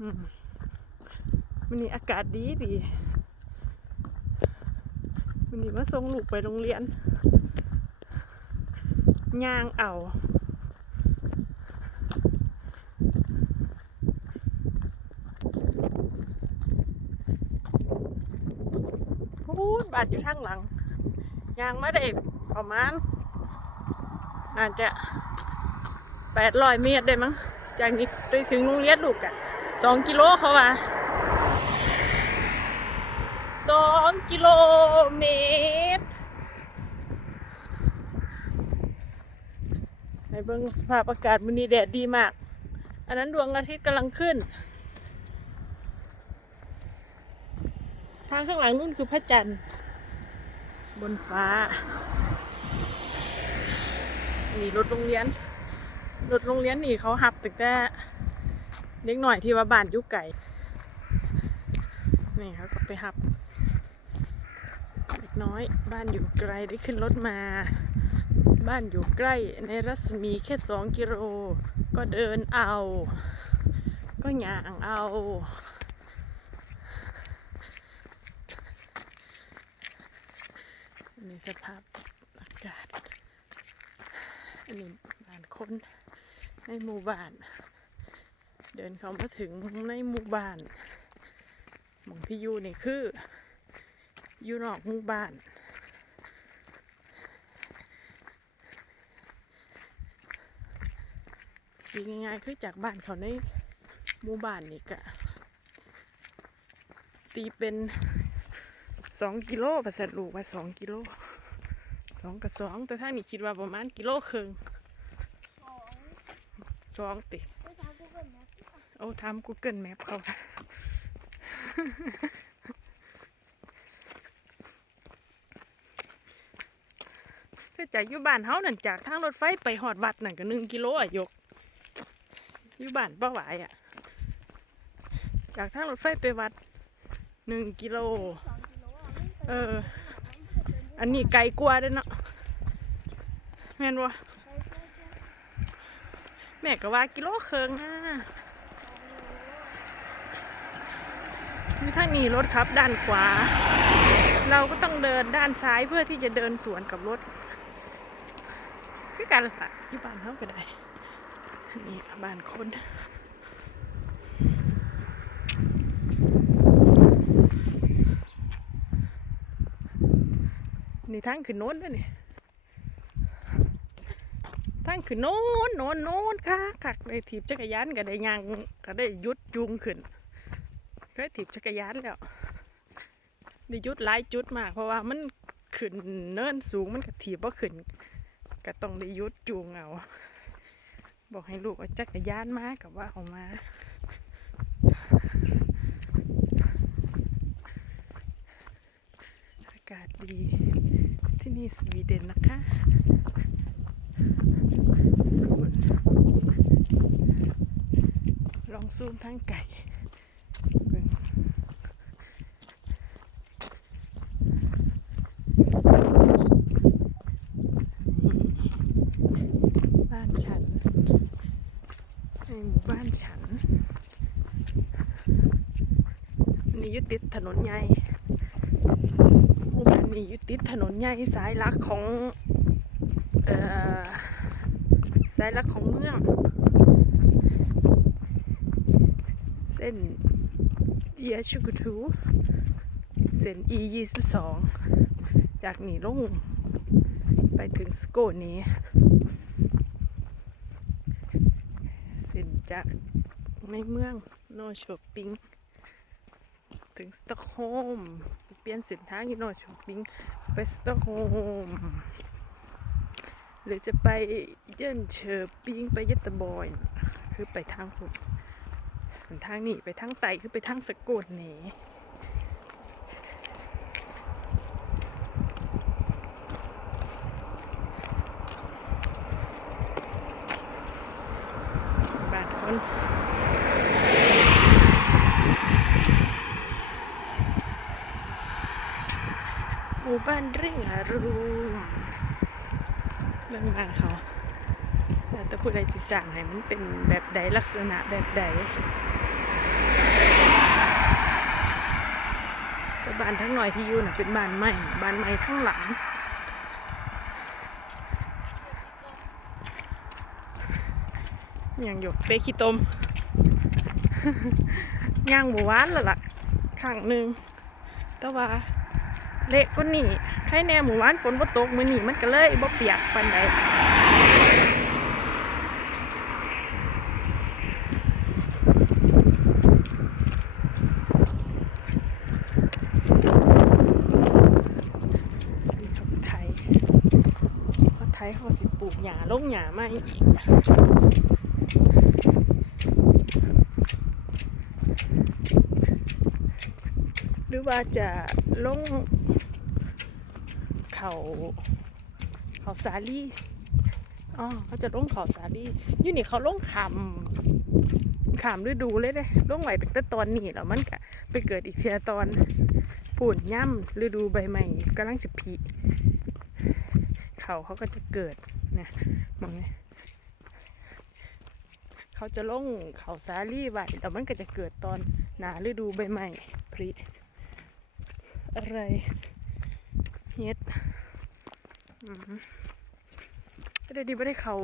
มันนี่อากาศดีดีมันนี่มาส่งลูกไปโรงเรียนย่างเอาพูดบาดอยู่ทางหลังยางไม่ได้ประมาณอาจจะแปดร้อยเมตรได้มั้งจากนี้ไปถึงโรงเรียนลูกอะ สองกิโลเขาว่าสองกิโลเมตรในเบื้องสภาพอากาศมันนี้แดดดีมาก อันนั้นดวงอาทิตย์กำลังขึ้น ทางข้างหลังนู่นคือพระจันทร์ บนฟ้า นี่รถโรงเรียน รถโรงเรียนนี่เขาหับตึกแต่ เล็กหน่อยที่ว่าบ้านอยุไก่นี่เขาก็ไปหับเล็กน้อยบ้านอยู่ไกลได้ขึ้นรถมา บ้านอยู่ใกล้ในรัศมีแค่สองกิโลก็เดินเอา ก็หย่างเอาอันนี้สภาพอากาศอันนี้บ้านคนในหมู่บ้าน เดินเข้ามาถึงในหมู่บ้านหมองที่อยู่นี่คืออยู่นอกหมู่บ้าน ดีง่ายๆคือจากบ้านเขาในหมู่บ้านนี่กะตีเป็นสองกิโลประเสริฐลูกว่าสองกิโลสองกับสองแต่ถ้านี่คิดว่าประมาณกิโลครึ่งสองสองติ ไปทำกูเกิลแม ปเอาทำ Google Map เขาถ้าจากอยู่บ้านเฮานั่นจากทางรถไฟไปหอดวัดนั่นก็หนึ่งกิโลอะยกอยู่บ้านป้าหวายอะจากทางรถไฟไปวัดหนึ่งกิโลสองกิโลอะไม่ไปเออ อันนี้ไกลกว่าเด้อเนาะแม่นวะแม่ก็ว่ากิโลเคิงนะ มีทางนี้รถครับด้านขวา เราก็ต้องเดินด้านซ้ายเพื่อที่จะเดินสวนกับรถคือกันล่ะที่บ้านเขาก็ได้นนี้บ้านคนนี่ทางขึ้นโน้นด้วยนี่ทางขึ้นโน้นโน้นโน้นค่ะคักเลยถีบจักรยานก็ได้ยางก็ได้ยุดยุงขึ้น เคยถีบจักรยานแล้วได้หยุดหลายจุดมาก เพราะว่ามันขึ้นเนินสูงมันก็ถีบว่าขึ้นก็ต้องได้ยุดจูงเอาบอกให้ลูกเอาจักรยานมากับว่าเอามาอากาศดี ที่นี่สวีเดนนะคะลองซูมทั้งไก่เบิ่งนี่บ้านฉัน ในหมู่บ้านฉัน นี่อยึด ติดถนนใหญ่หมู่บ้านนี้อยู่ติดถนนใหญ่สายหลักของเอ่อสายหลักของเมือง เส้นเอียชูกุทูเส้น E ยี่สิบสองจากนี่ลงไปถึงสโกนี้เส้นจากในเมืองโนชอปปิง ถึงสตอกโฮมเปลี่ยนเส้นทางที่อยช้อปปิ้งจะไปสตอกโฮมหรือจะไปเยินเชอร์ปิ้งไปเยตเตบอย คือไปทางพุนทางนี้ไปทางไตคือไปทางสะกลนี่ ร่วเรื่องบ้านเขาแล้วแต่ผู้ใดจิสังไห้มันเป็นแบบใดลักษณะแบบใดแต่บ้านทั้งหน่อยที่อยู่น่ะเป็นบ้านใหม่บ้านใหม่ทั้งหลังยังหยกเปขี้ตมย่างหมูวานละล่ะครั้งหนึ่งแต่ว่า เละก็นี่ใครแน่หมูหวานฝนบ่ตกมื้อนี้มันก็เลยบ่เปียกปานใดอันไทยเขาไทยเขาสิปลูกหญ้าลงหญ้ามาอีกหรือว่าจะลง เขาเขาสาลี่อ๋อเขาจะลงเขาสาลี่อยู่นี่เขาลงขามขามฤดูเลยเด้ลงไหวตั้งแต่ตอนนี้แล้วมันก็ไปเกิดอีกเทียตอนปูนย่ำฤดูใบใหม่กำลังจะผลิเขาเขาก็จะเกิดเนี่ยมองไงเขาจะลงเขาสาลี่ไหวแล้วมันก็จะเกิดตอนหนาฤดูใบใหม่ผลิอะไรเฮ็ด ก็ได้ดีบ่ได้เขา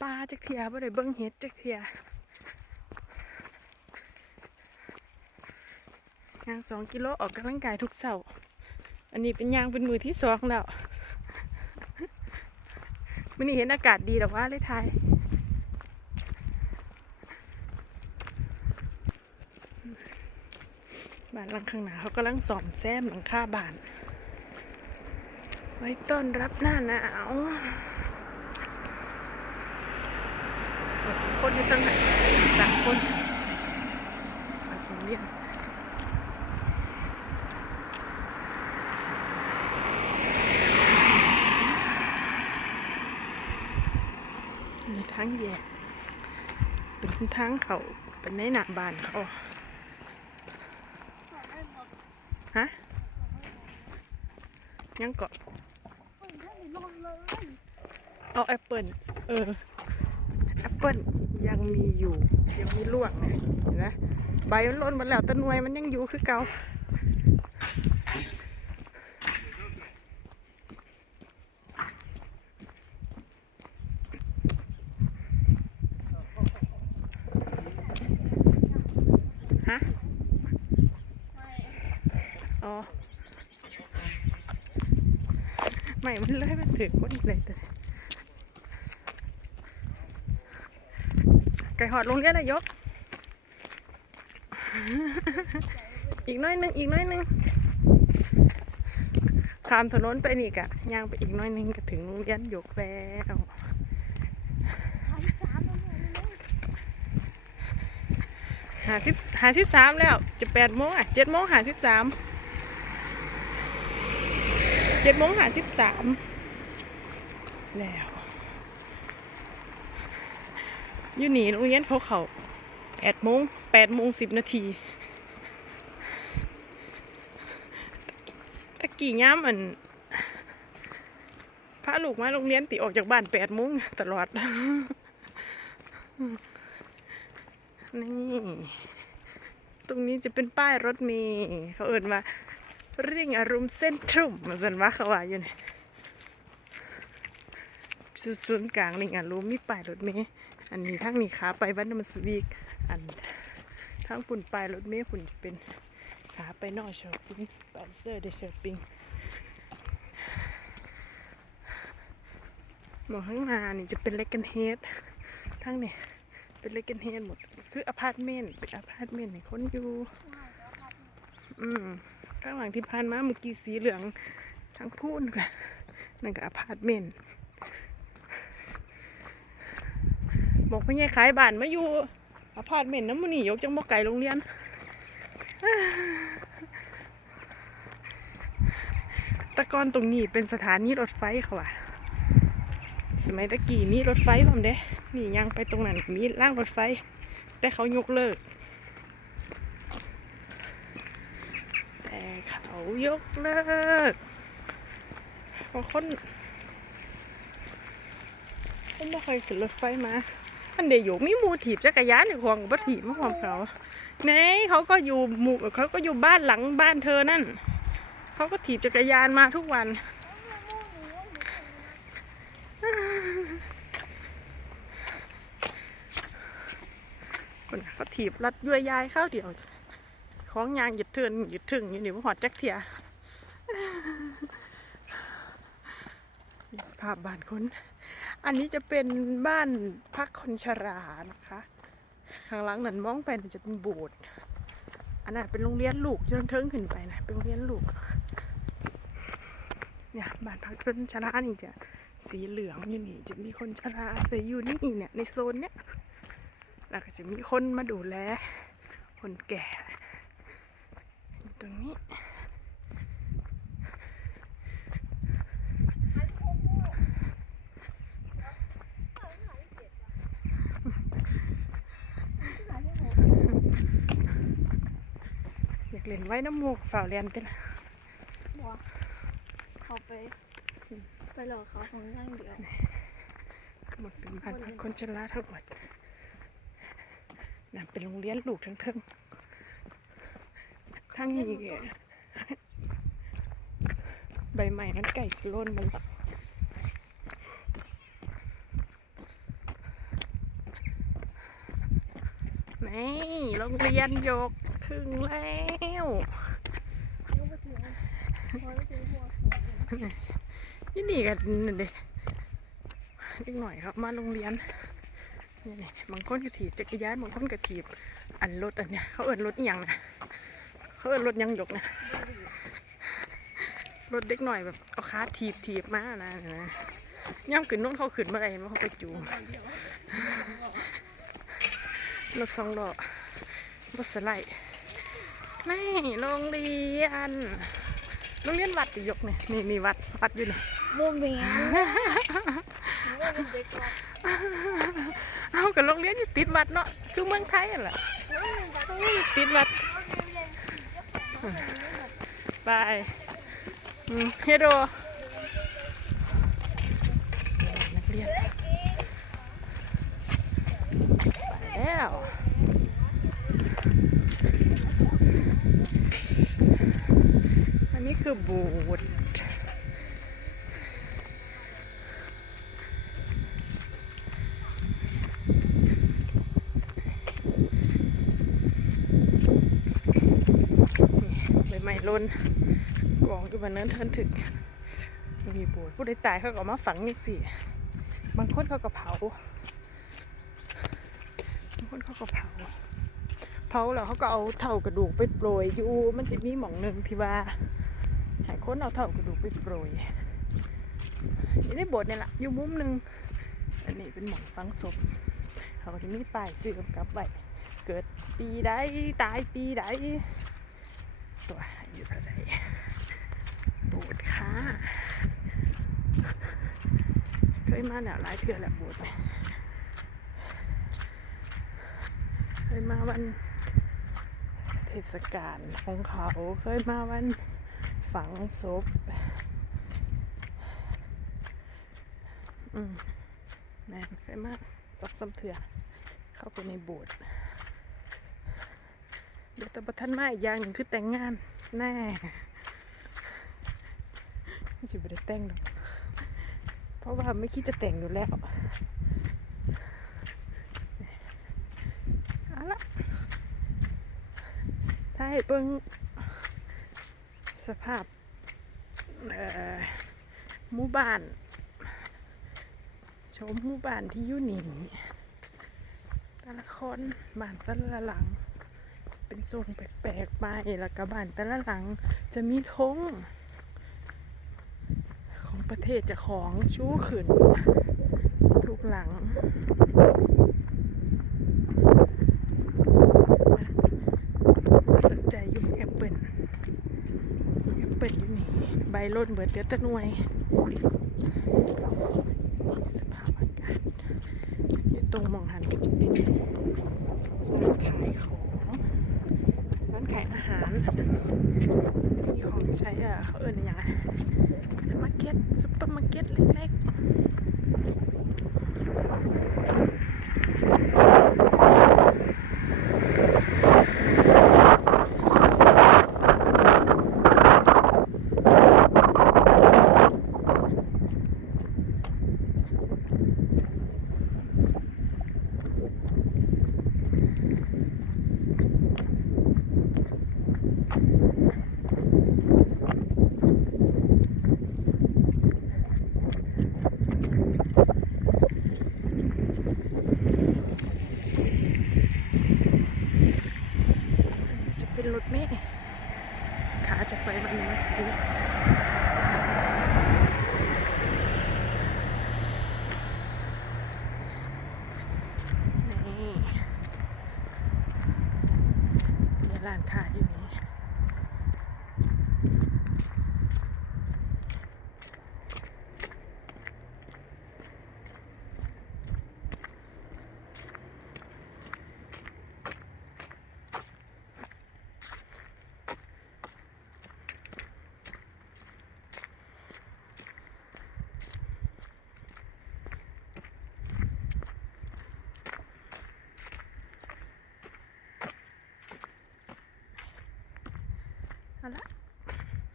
ปลาจักเทียบ่ได้เบิ่งเฮ็ดจักเทียยางสองกิโลออกกำลังกายทุกเสาร์อันนี้เป็นยางเป็นมือที่สองแล้วมันนี้เห็นอากาศดีหรอว่าเลยไทยบ้านหลังข้างหน้าเขากำลังซ่อมแซมหลังคาบ้าน ไว้ต้อนรับหน้าหนาวคนอยู่ตั้งไหนสามคนมางเรียนมีทางแยกเป็นทางเขาเป็นในหนาบานเขาฮะยังเกาะ นเอาแอปเปิลเออแอปเปิลยังมีอยู่ยังมีลวงนะเห็นไหมใบมันล่นหมดแล้วต่หน่วยมันยังอยู่คือเก่าฮะไม่อ๋ อไม่มันเลยมันถือก้นเลยแต่ไก่หอดโรงเรียนนายก อีกน้อยนึงอีกน้อยนึงข้ามถนนไปนี่กะย่างไปอีกน้อยนึงก็ถึงโรงเรียนยกแล้วหาสิบหาสิบสามแล้วจะแปดโมงอะเจ็ดโมงหาสิบสาม เจ็ดโมงหาสิบสามแล้วอยู่นี่โรงเรียนเขาเขาแปดโมงแปดโมงสิบนาทีตะกี้ย้ำอันพาลูกมาโรงเรียนติออกจากบ้านแปดโมงตลอด นี่ ตรงนี้จะเป็นป้ายรถเมล์เขาเอ่นว่า เร่งอารมณ์เส้นทรุมมาสันว่าเขาว่าอยู่นี่ศูนย์กลางนี่งานรู้มีป้ายรถเมล์อันนี้ทั้งนี้ขาไปวัดนมสวีกอันทั้งปุ่นป้ายรถเมล์ปุ่นเป็นขาไปนอกช้อปปิ้งบานเซอร์เดช้อปปิ้งหมองข้างหน้านี่จะเป็นเล็กกันเฮดทั้งนี่เป็นเลกเกนเฮดหมด คืออพาร์ตเมนต์เป็นอพาร์ตเมนต์ให้คนอยู่ อืม ข้างหลังที่ผ่านมาเมื่อกี้สีเหลืองทั้งพูนกันนั่นก็อพาร์ตเมนต์บอกพ่อใหญ่ขายบ้านมาอยู่อพาร์ตเมนต์น้ำมันนี่ยกจังบอกไก่โรงเรียนตะกอนตรงนี้เป็นสถานีรถไฟเขาว่ะสมัยตะกี้มีรถไฟผมเด้นี่ยังไปตรงนั้นมีร่างรถไฟ แต่เขายกเลิก แต่ เขายกเลิกเพราะคนคนไม่เคยขึ้นรถไฟมาอันเดียวอยู่มีมูถีบจักรยานในควงกับถีบมาความเขาเน่เขาก็อยู่หมู่เขาก็อยู่บ้านหลังบ้านเธอนั่น เขาก็ถีบจักรยานมาทุกวันคนเขาถีบรัดย้วยยายเข้าเดียว ของยางหยุดเทินหยุดถึงอยู่นี่ว่าหอดจักเทียภาพบ้านคน อันนี้จะเป็นบ้านพักคนชรานะคะ ข้างหลังนั้นมองไปจะเป็นโบสถ์ อันนั้นเป็นโรงเรียนลูกจนเทิงขึ้นไปนะ เป็นโรงเรียนลูก เนี่ยบ้านพักคนชรานี่จะสีเหลืองอยู่นี่ จะมีคนชราอาศัยอยู่นี่เนี่ยในโซนเนี้ย แล้วก็จะมีคนมาดูแลคนแก่ ตรงนี้อยากเล่นไว้น้ำมูกฝ่าวเรียนกันบัวเขาไป ไปรอเขาของย่างเดียวหมดเป็นบ้านพักคนชราทั้งหมดนั่นเป็นโรงเรียนลูกทั้งเทิง ทั้งนี้ใบใหม่มันไก่สโลนมันละนี่โรงเรียนยกถึงแล้วยี่นี่กันนั่นเด็อีกหน่อยครับมาโรงเรียนนี่บางคนก็ถีบจักรยานบางคนก็ถีบอันรถอันเนี้ยเขาเอินรถอหย่างนะ เขาเอินรถยังยกนะ รถเด็กหน่อยแบบเอาขาถีบถีบมานะนะย่ำขึ้นโน้นเขาขึ้นเมื่อไหรมาเขาไปจูงรถสองล้อรถสไลด์นี่โรงเรียนโรงเรียนวัดจะยกเนี่ยนี่นี่วัดวัดอยู่นี่โมเมนต์ว่าเป็นเด็กวัดเอากับโรงเรียนอยู่ติดวัดเนาะคือเมืองไทยอะแหละติดวัด ไปอืมเฮโดนักเรียนไปแล้วอันนี้คือบูดถ์ ใบไม้ ล้นกองอยู่บนเนินเทินถึกมีโบสถ์ผู้ใดตายเขาก็เอามาฝังยังสี่บางคนเขาก็เผาบางคนเขาก็เผาเผาแล้วเขาก็เอาเท่ากระดูกไปโปรยอยู่ มันจะมีหม่องหนึ่งที่ว่าหายคนเอาเท่ากระดูกไปโปรยอยู่ในโบสถ์นี่แหละอยู่มุมหนึ่งอันนี้เป็นหม่องฝังศพเขาก็จะมีป้ายซื้อกำกับไว้เกิดปีใดตายปีใด ตัวอยู่เท่ไหรโบสถ์ค่ะเคยมาแล้วหลายเทื่อแล้วบสถ์เคยมาวันเทศกาลของเขาเคยมาวันฝังศพอืมแม่นเคยมาสองสามเถื่อเข้าไปในโบสถ์เดี๋ยว แต่บัทันมาอีกอย่างหนึ่งคือแต่งงาน แน่ไม่สิบได้แต่งหรอกเพราะว่าไม่คิดจะแต่งอยู่แล้วเอาละถ้าให้เบิ่งสภาพหมู่บ้านชมหมู่บ้านที่อยู่นี่แต่ละคนบ้านแต่ละหลัง เป็นทรงแปลกๆไปแล้วก็บ้านแต่ละหลังจะมีธงของประเทศจะของชู้ขึ้นทุกหลังสนใจอยุ่แอปเปิลแอปเปิลอยู่นี่ใบร่นเบิดเดือดตะนวย สภาพอากาศอยู่ตรงหมองหันก็จะเป็นร้านขายของ ร้านขายอาหาร มีของใช้อะเขาเอิ้นอะไรอย่างไรมาร์เก็ตซุปเปอร์มาร์เก็ตเล็กๆ